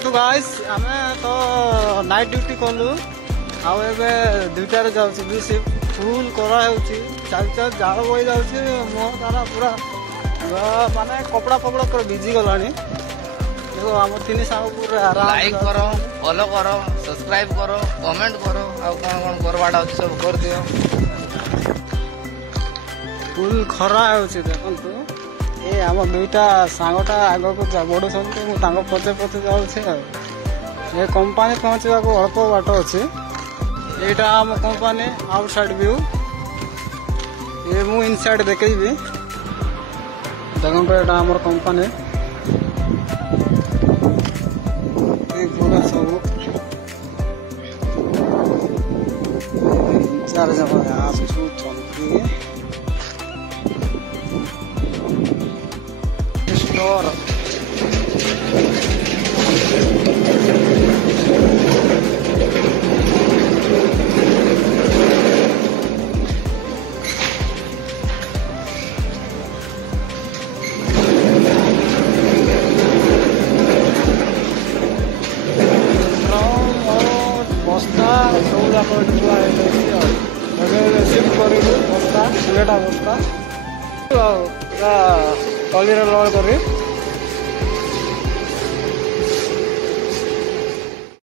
देखो गाइस आम तो नाइट ड्यूटी कलु आबे दुईटार जाऊँ शिफ्ट फुल कराऊँच चल चल झाड़ बही जाऊँगी मुह तारा पूरा माने कपड़ा फपड़ा पूरा भिजी गला देखो आम तीन सांग पूरा लाइक करो फॉलो करो सब्सक्राइब करो कमेंट करो आ कौन कौन करवाटा अच्छे सब कर दियो फुल खरा हो देखु ये आम दुईटा सांगटा आग को बढ़ुं पचे पचे जाऊे ये कंपनी पहुँचा अल्प बाट अच्छे यहाँ आम कंपनी आउटसाइड व्यू ये मु इनसाइड देखेबी देखो यहाँ आम कंपनी पूरा सब चार जगह आसुचंती स्टोर बस्ता सब जाक शिफ्ट कर बस्ता 2टा बस्ता टलीर लोड कर